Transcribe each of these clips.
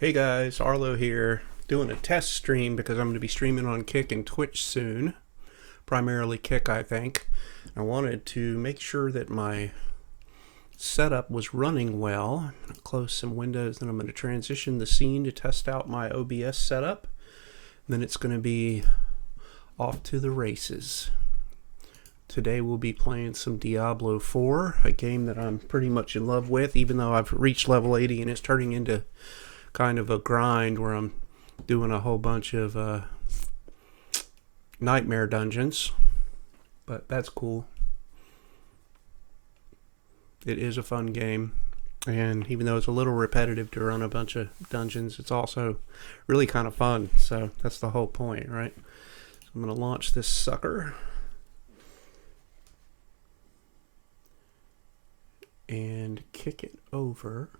Hey guys, Arlo here, doing a test stream because I'm going to be streaming on Kick and Twitch soon. Primarily Kick, I think. I wanted to make sure that my setup was running well. I'm going to close some windows, then I'm going to transition the scene to test out my OBS setup. Then it's going to be off to the races. Today we'll be playing some Diablo IV, a game that I'm pretty much in love with, even though I've reached level 80 and it's turning into kind of a grind where I'm doing a whole bunch of nightmare dungeons, but that's cool. It is a fun game, and even though it's a little repetitive to run a bunch of dungeons, it's also really kind of fun, so that's the whole point, right? So I'm going to launch this sucker and kick it over.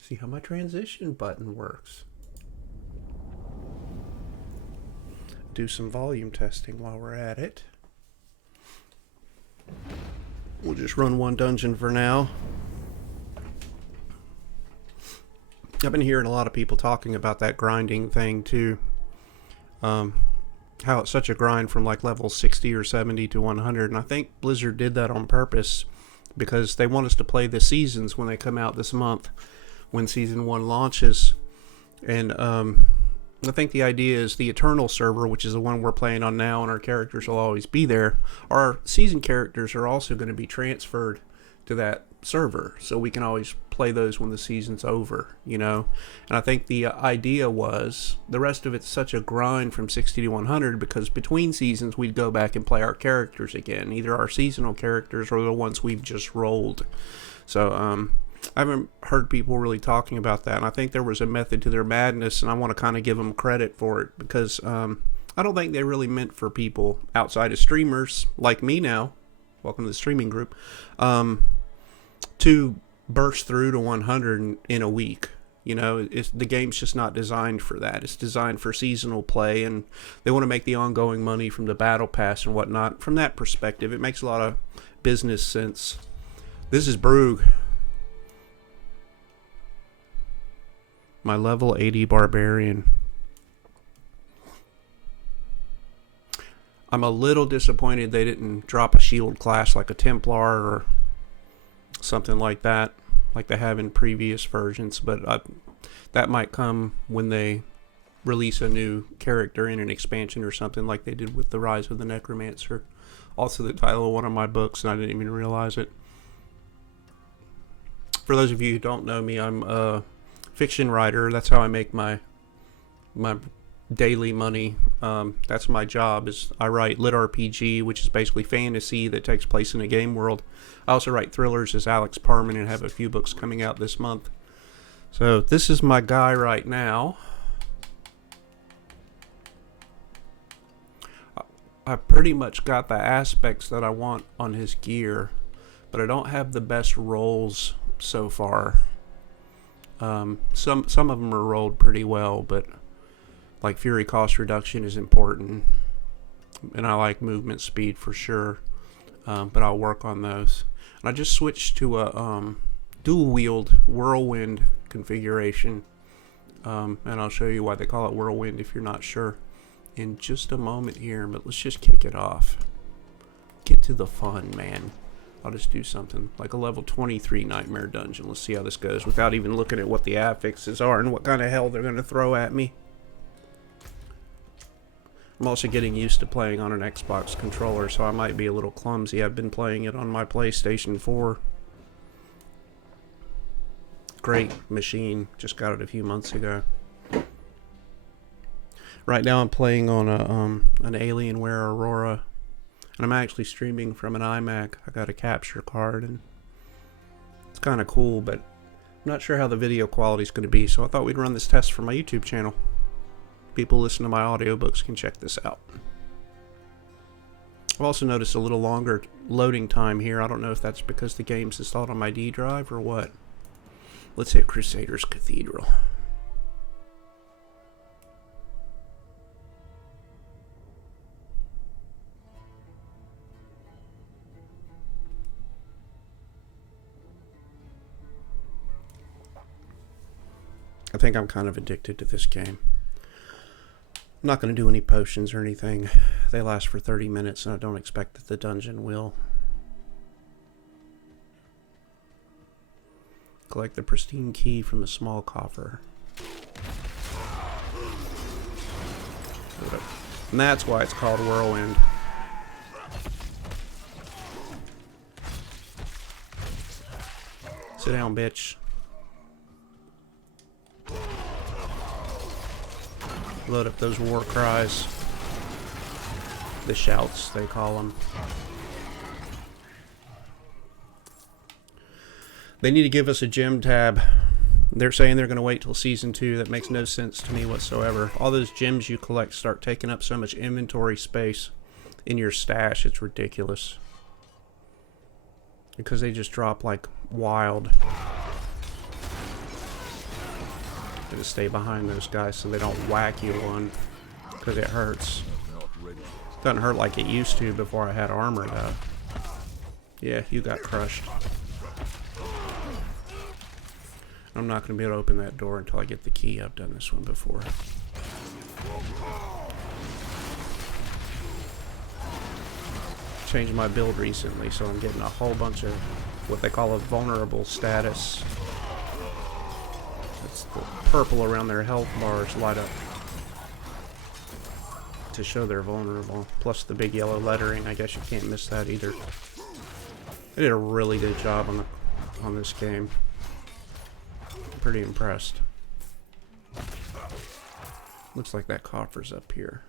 See how my transition button works. Do some volume testing while we're at it. We'll just run one dungeon for now. I've been hearing a lot of people talking about that grinding thing too. How it's such a grind from like level 60 or 70 to 100. And I think Blizzard did that on purpose because they want us to play the seasons when they come out this month, when Season 1 launches. And I think the idea is the Eternal server, which is the one we're playing on now, and our characters will always be there. Our season characters are also going to be transferred to that server, so we can always play those when the season's over, you know? And I think the idea was, the rest of it's such a grind from 60 to 100, because between seasons we'd go back and play our characters again, either our seasonal characters or the ones we've just rolled. So, I haven't heard people really talking about that, and I think there was a method to their madness, and I want to kind of give them credit for it, because I don't think they really meant for people outside of streamers, like me now, welcome to the streaming group, to burst through to 100 in a week. You know, the game's just not designed for that. It's designed for seasonal play, and they want to make the ongoing money from the battle pass and whatnot. From that perspective, it makes a lot of business sense. This is Brug, my level 80 barbarian. I'm a little disappointed they didn't drop a shield class like a Templar or something like that, like they have in previous versions, but that might come when they release a new character in an expansion or something, like they did with the Rise of the Necromancer. Also the title of one of my books, and I didn't even realize it. For those of you who don't know me, I'm a fiction writer. That's how I make my daily money. That's my job, is I write LitRPG, which is basically fantasy that takes place in a game world. I also write thrillers as Alex Parman and have a few books coming out this month. So this is my guy right now. I pretty much got the aspects that I want on his gear, but I don't have the best rolls so far. Some of them are rolled pretty well, but like fury cost reduction is important, and I like movement speed for sure, but I'll work on those. And I just switched to a dual wield whirlwind configuration, and I'll show you why they call it whirlwind if you're not sure in just a moment here, but let's just kick it off. Get to the fun, man. I'll just do something like a level 23 nightmare dungeon. Let's see how this goes without even looking at what the affixes are and what kind of hell they're going to throw at me. I'm also getting used to playing on an Xbox controller, so I might be a little clumsy. I've been playing it on my PlayStation 4. Great machine. Just got it a few months ago. Right now I'm playing on an Alienware Aurora, and I'm actually streaming from an iMac. I got a capture card, and it's kind of cool, but I'm not sure how the video quality is going to be, so I thought we'd run this test for my YouTube channel. People listen to my audiobooks can check this out. I've also noticed a little longer loading time here. I don't know if that's because the game's installed on my D drive or what. Let's hit Crusaders Cathedral. I think I'm kind of addicted to this game. I'm not going to do any potions or anything. They last for 30 minutes, and I don't expect that the dungeon will. Collect the pristine key from the small coffer. And that's why it's called Whirlwind. Sit down, bitch. Load up those war cries. The shouts, they call them. They need to give us a gem tab. They're saying they're going to wait till Season 2. That makes no sense to me whatsoever. All those gems you collect start taking up so much inventory space in your stash. It's ridiculous. Because they just drop like wild. Gotta stay behind those guys so they don't whack you one. Because it hurts. Doesn't hurt like it used to before I had armor though. Yeah, you got crushed. I'm not going to be able to open that door until I get the key. I've done this one before. Changed my build recently, so I'm getting a whole bunch of what they call a vulnerable status. It's the purple around their health bars light up to show they're vulnerable. Plus the big yellow lettering. I guess you can't miss that either. They did a really good job on this game. Pretty impressed. Looks like that coffer's up here.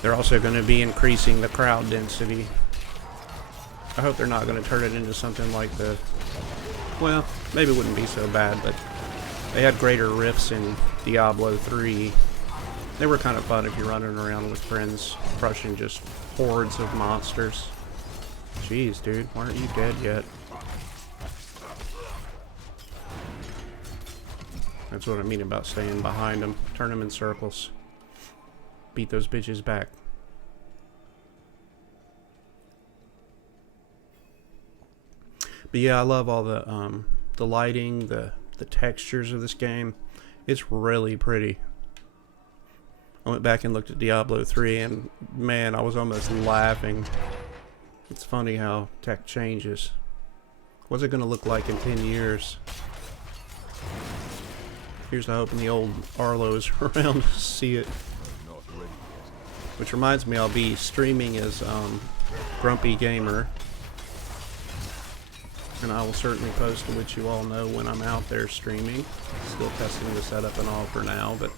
They're also going to be increasing the crowd density. I hope they're not going to turn it into something like the... Well, maybe it wouldn't be so bad, but they had greater rifts in Diablo 3. They were kind of fun if you're running around with friends, crushing just hordes of monsters. Jeez, dude, why aren't you dead yet? That's what I mean about staying behind them. Turn them in circles. Beat those bitches back. But yeah, I love all the lighting, the textures of this game. It's really pretty. I went back and looked at Diablo 3 and man, I was almost laughing. It's funny how tech changes. What's it going to look like in 10 years? Here's to hoping the old Arlo is around to see it. Which reminds me, I'll be streaming as Grumpy Gamer. And I will certainly post to let you all know when I'm out there streaming. Still testing the setup and all for now, but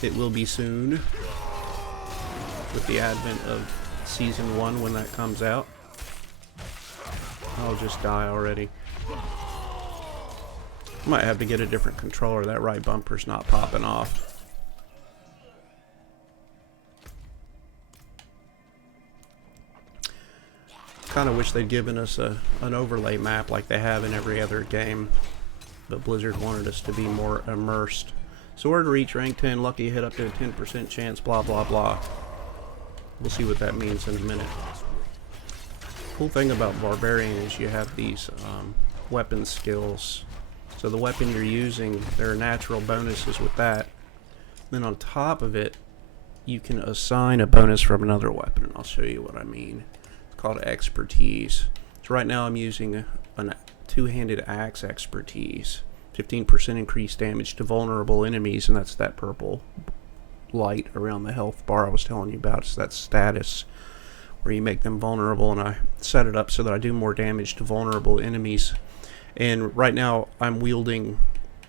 it will be soon with the advent of Season 1 when that comes out. I'll just die already. Might have to get a different controller. That right bumper's not popping off. Kind of wish they'd given us an overlay map like they have in every other game, but Blizzard wanted us to be more immersed. Sword reach rank 10, lucky hit up to a 10% chance, blah blah blah. We'll see what that means in a minute. Cool thing about Barbarian is you have these weapon skills. So the weapon you're using, there are natural bonuses with that. Then on top of it, you can assign a bonus from another weapon, and I'll show you what I mean. Called expertise. So right now I'm using a two-handed axe expertise. 15% increased damage to vulnerable enemies, and that's that purple light around the health bar I was telling you about. So that's status where you make them vulnerable, and I set it up so that I do more damage to vulnerable enemies. And right now I'm wielding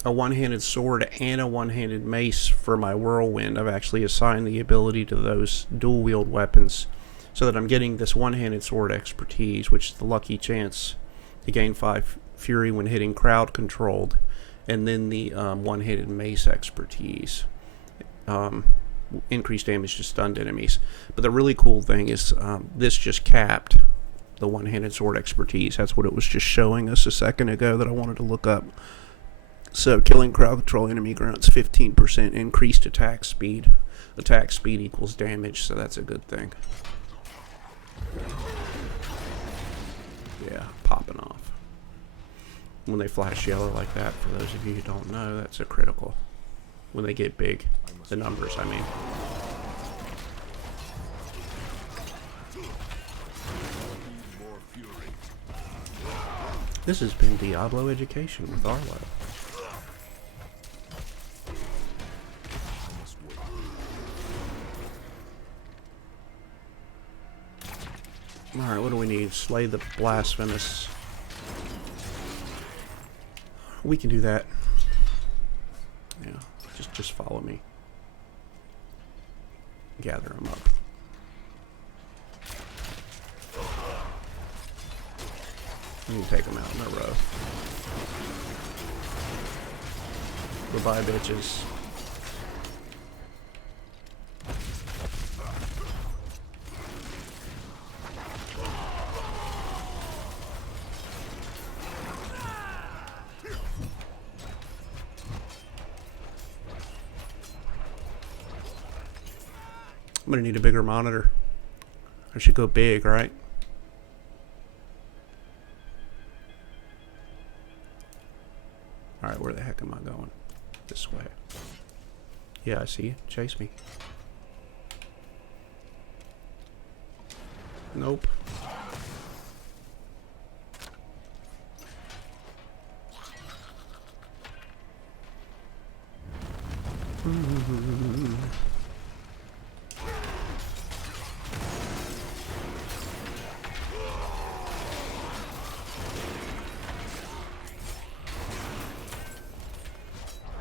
a one-handed sword and a one-handed mace for my whirlwind. I've actually assigned the ability to those dual-wield weapons, so that I'm getting this one-handed sword expertise, which is the lucky chance to gain 5 fury when hitting crowd controlled, and then the one-handed mace expertise, increased damage to stunned enemies. But the really cool thing is this just capped the one-handed sword expertise. That's what it was just showing us a second ago that I wanted to look up. So killing crowd control enemy grunts 15% increased attack speed. Attack speed equals damage, so that's a good thing. Yeah, popping off. When they flash yellow like that, for those of you who don't know, that's a critical. When they get big, the numbers, I mean. This has been Diablo Education with Arlo. Alright, what do we need? Slay the blasphemous. We can do that. Yeah, just follow me. Gather them up. You can take them out in a row. Goodbye, bitches. I'm gonna need a bigger monitor. I should go big, right? Alright, where the heck am I going? This way. Yeah, I see you. Chase me. Nope.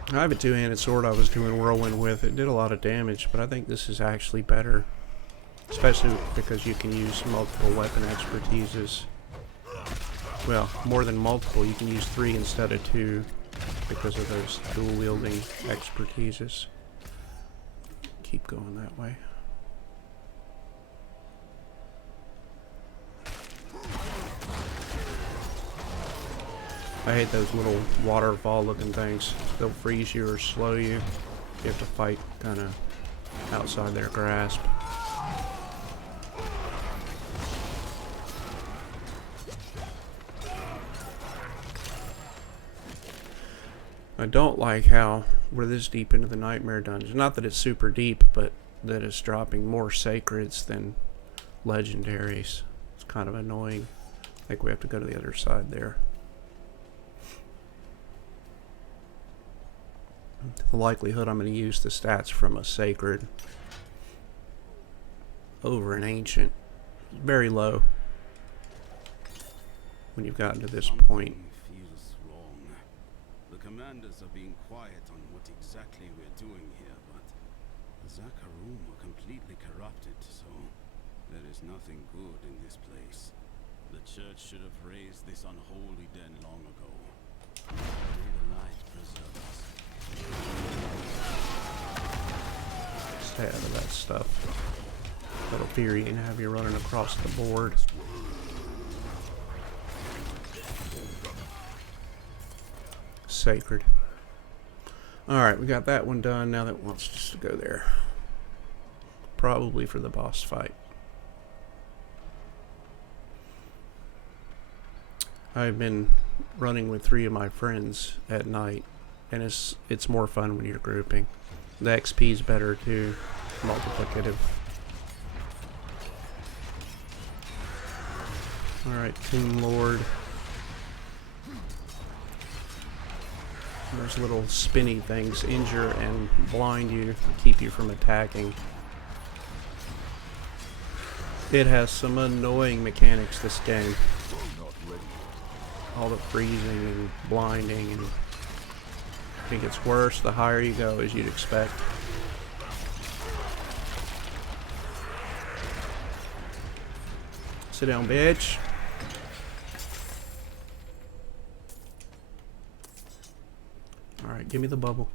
I have a two-handed sword I was doing whirlwind with. It did a lot of damage, but I think this is actually better. Especially because you can use multiple weapon expertises. Well, more than multiple. You can use 3 instead of 2 because of those dual-wielding expertises. Keep going that way. I hate those little waterfall looking things. They'll freeze you or slow you. You have to fight kind of outside their grasp. I don't like how we're this deep into the Nightmare Dungeon. Not that it's super deep, but that it's dropping more sacreds than legendaries. It's kind of annoying. I think we have to go to the other side there. The likelihood I'm going to use the stats from a sacred over an ancient is very low when you've gotten to this point. Feels wrong. The commanders are being quiet on what exactly we're doing here, but the Zakarum are completely corrupted, so there is nothing good in this place. The church should have raised this unholy den long ago. May the light preserve us. Stay out of that stuff. That'll fear you and have you running across the board. Sacred. Alright, we got that one done. Now that wants us to go there. Probably for the boss fight. I've been running with 3 of my friends at night, and it's more fun when you're grouping. The XP is better too, multiplicative. Alright, Tomb Lord. Those little spinny things injure and blind you, keep you from attacking. It has some annoying mechanics, this game. All the freezing and blinding, and it gets worse the higher you go, as you'd expect. Sit down, bitch. Alright, give me the bubble.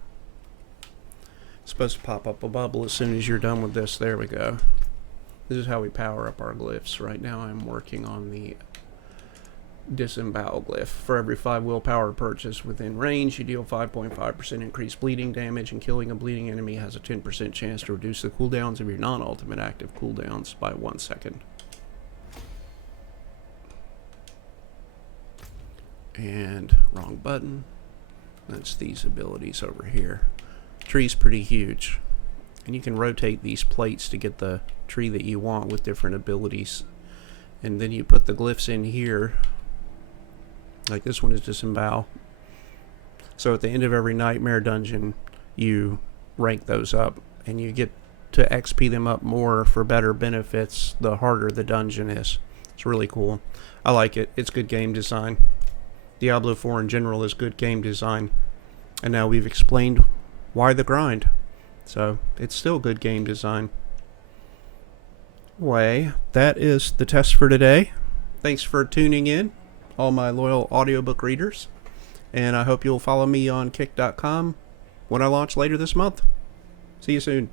It's supposed to pop up a bubble as soon as you're done with this. There we go. This is how we power up our glyphs. Right now I'm working on the disembowel glyph. For every 5 willpower purchase within range, you deal 5.5% increased bleeding damage, and killing a bleeding enemy has a 10% chance to reduce the cooldowns of your non-ultimate active cooldowns by 1 second. And wrong button. That's these abilities over here. Tree's pretty huge, and you can rotate these plates to get the tree that you want with different abilities. And then you put the glyphs in here, like this one is disembowel. So at the end of every nightmare dungeon, you rank those up, and you get to XP them up more for better benefits the harder the dungeon is. It's really cool. I like it. It's good game design. Diablo IV in general is good game design. And now we've explained why the grind. So it's still good game design. Anyway, that is the test for today. Thanks for tuning in, all my loyal audiobook readers. And I hope you'll follow me on kick.com when I launch later this month. See you soon.